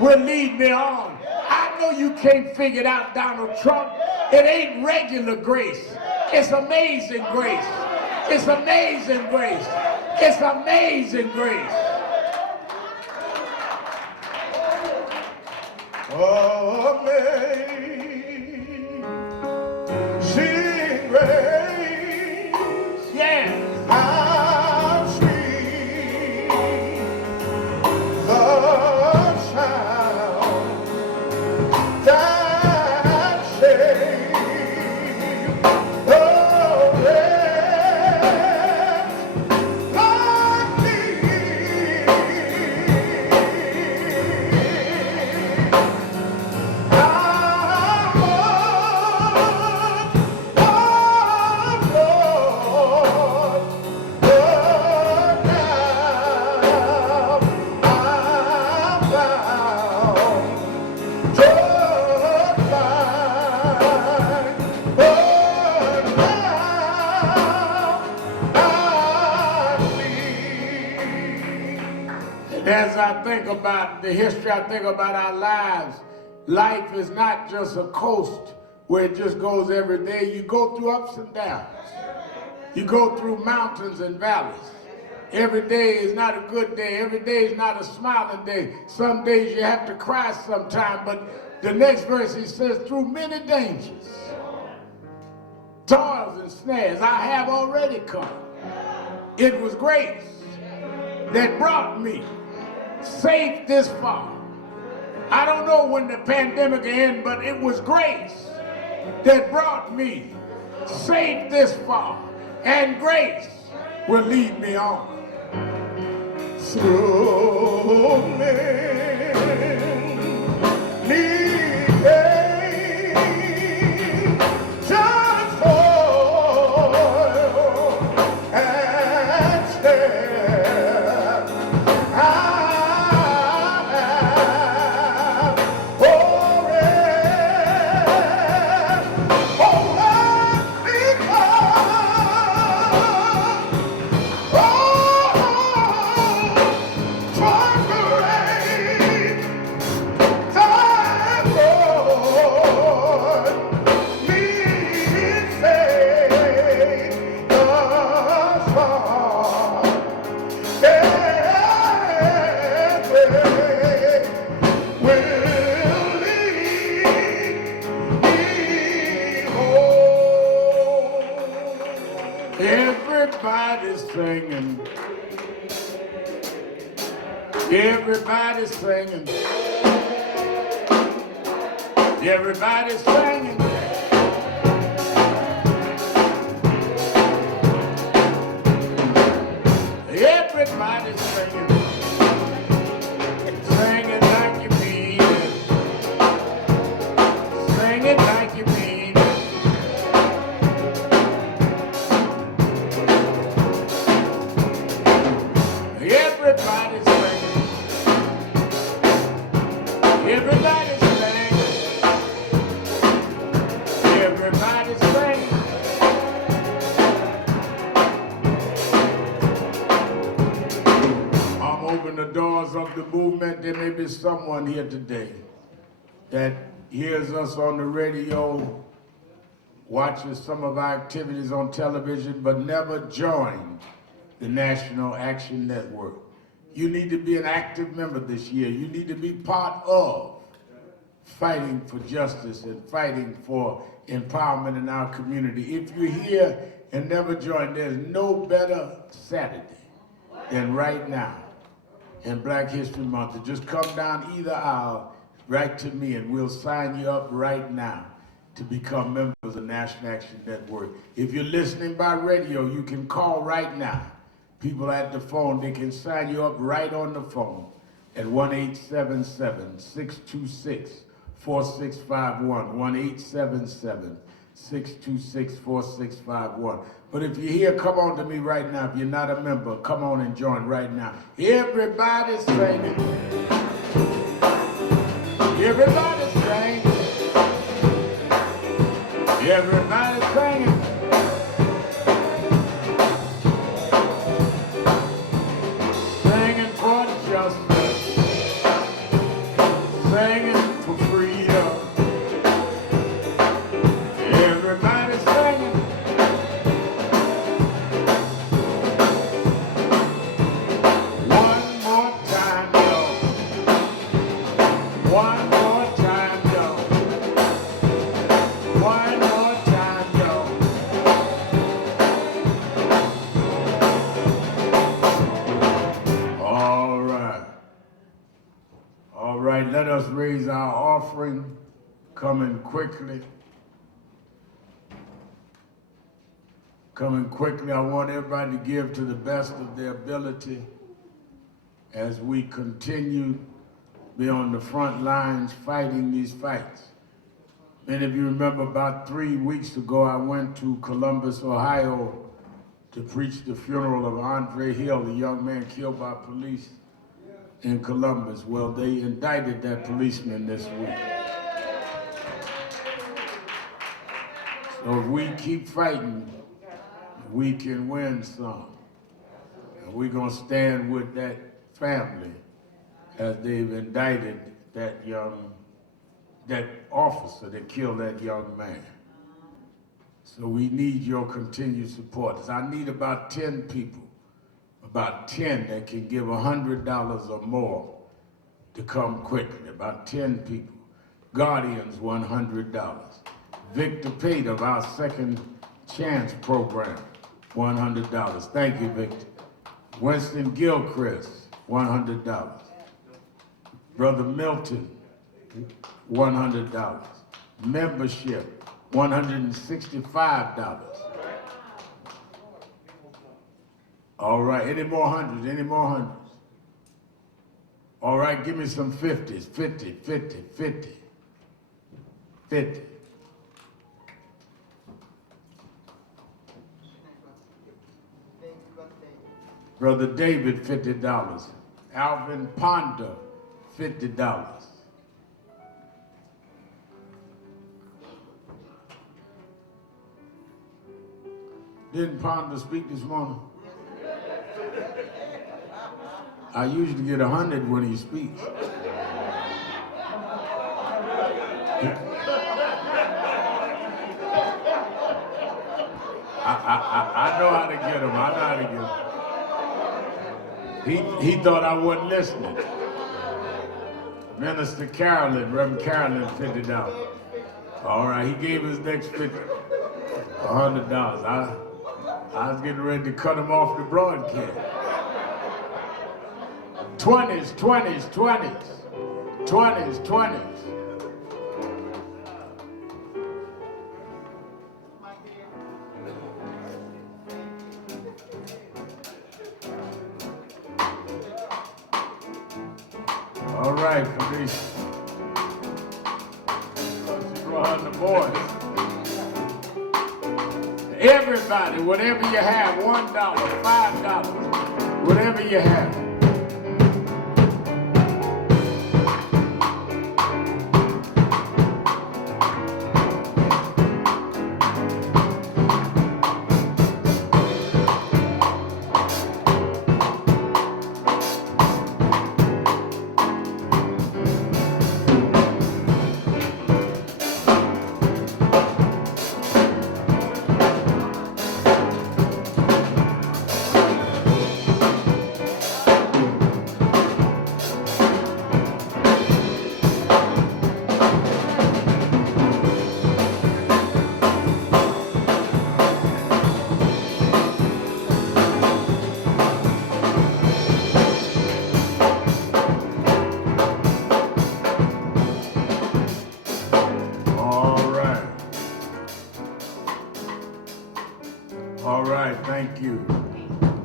will lead me on. I know you can't figure it out, Donald Trump. It ain't regular grace. It's amazing grace. It's amazing grace. It's amazing grace. Amazing grace. Yeah. How sweet the sound that saved a wretch like me. As I think about the history, I think about our lives. Life is not just a coast where it just goes every day. You go through ups and downs. You go through mountains and valleys. Every day is not a good day. Every day is not a smiling day. Some days you have to cry sometime, but the next verse he says, through many dangers, toils and snares, I have already come. It was grace that brought me safe this far. I don't know when the pandemic will end, but it was grace that brought me safe this far. And grace will lead me on. Through many days, just toil and snare, I have already Everybody's singing. Everybody's singing. Everybody's singing. Everybody's singing. Singing like you mean it. Singing like you mean it. Everybody's singing. Everybody's singing. Everybody's singing. I'm opening the doors of the movement. There may be someone here today that hears us on the radio, watches some of our activities on television, but never joined the National Action Network. You need to be an active member this year. You need to be part of fighting for justice and fighting for empowerment in our community. If you're here and never joined, there's no better Saturday than right now in Black History Month to just come down either aisle right to me and we'll sign you up right now. to become members of National Action Network. If you're listening by radio, you can call right now. People at the phone, they can sign you up right on the phone at 1-877-626-4651, 1-877-626-4651. But if you're here, come on to me right now. If you're not a member, come on and join right now. Everybody's singing. Everybody's singing. Everybody's singing. Singing for justice. Singing for freedom. Everybody's singing. One more time, y'all. One more time, y'all. One more time, y'all. All right. All right, let us raise our offering, coming quickly. Coming quickly, I want everybody to give to the best of their ability as we continue to be on the front lines fighting these fights. Many of you remember about 3 weeks ago, I went to Columbus, Ohio to preach the funeral of Andre Hill, the young man killed by police in Columbus. Well, they indicted that policeman this week. So if we keep fighting, we can win some. And we're gonna stand with that family as they've indicted that officer that killed that young man. So we need your continued support. I need about 10 people, about 10 that can give $100 or more to come quickly, about 10 people. Guardians, $100. Victor Pate of our Second Chance program, $100. Thank you, Victor. Winston Gilchrist, $100. Brother Milton, $100. Membership, $165. All right, any more hundreds, any more hundreds? All right, give me some 50s, 50, 50, 50, 50. Brother David, $50. Alvin Ponder, $50. Didn't Ponder speak this morning? I usually get 100 when he speaks. I know how to get him. I know how to get him. He thought I wasn't listening. Minister Carolyn, Reverend Carolyn, $50. All right, he gave his next $100. I was getting ready to cut him off the broadcast. 20s, 20s, 20s, 20s, 20s. All right, Felicia. She brought her the boys. Everybody, whatever you have, $1, $5, whatever you have. Thank you.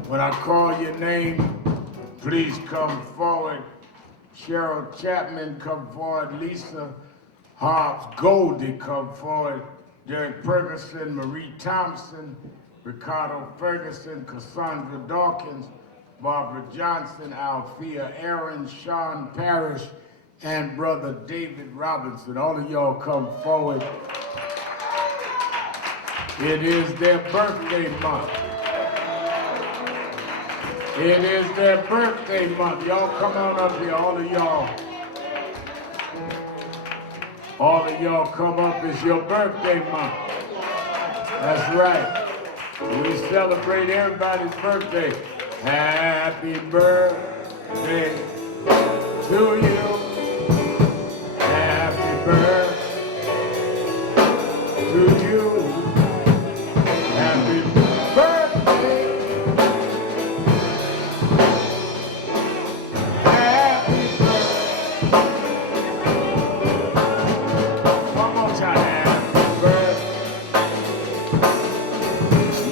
When I call your name, please come forward. Cheryl Chapman, come forward. Lisa Hobbs Goldie, come forward. Derek Ferguson, Marie Thompson, Ricardo Ferguson, Cassandra Dawkins, Barbara Johnson, Althea Aaron, Sean Parrish, and Brother David Robinson. All of y'all come forward. It is their birthday month. It is their birthday month. Y'all come on up here, all of y'all. All of y'all come up, it's your birthday month. That's right. We celebrate everybody's birthday. Happy birthday to you. Happy birthday to you. Happy birthday. Happy birthday. One more time. Happy birthday.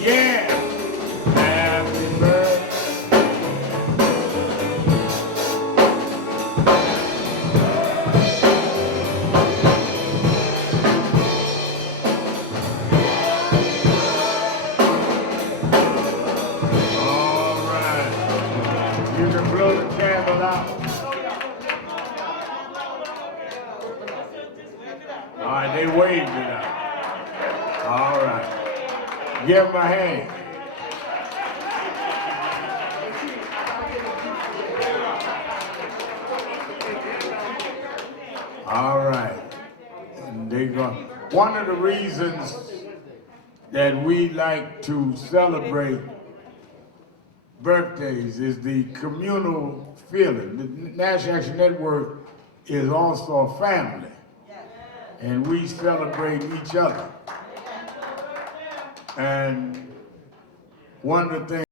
Yeah. Happy birthday. All right, they waved it out. All right. Give them a hand. All right. And they go. One of the reasons that we like to celebrate birthdays is the communal feeling. The National Action Network is also a family. And we celebrate each other. And one of the things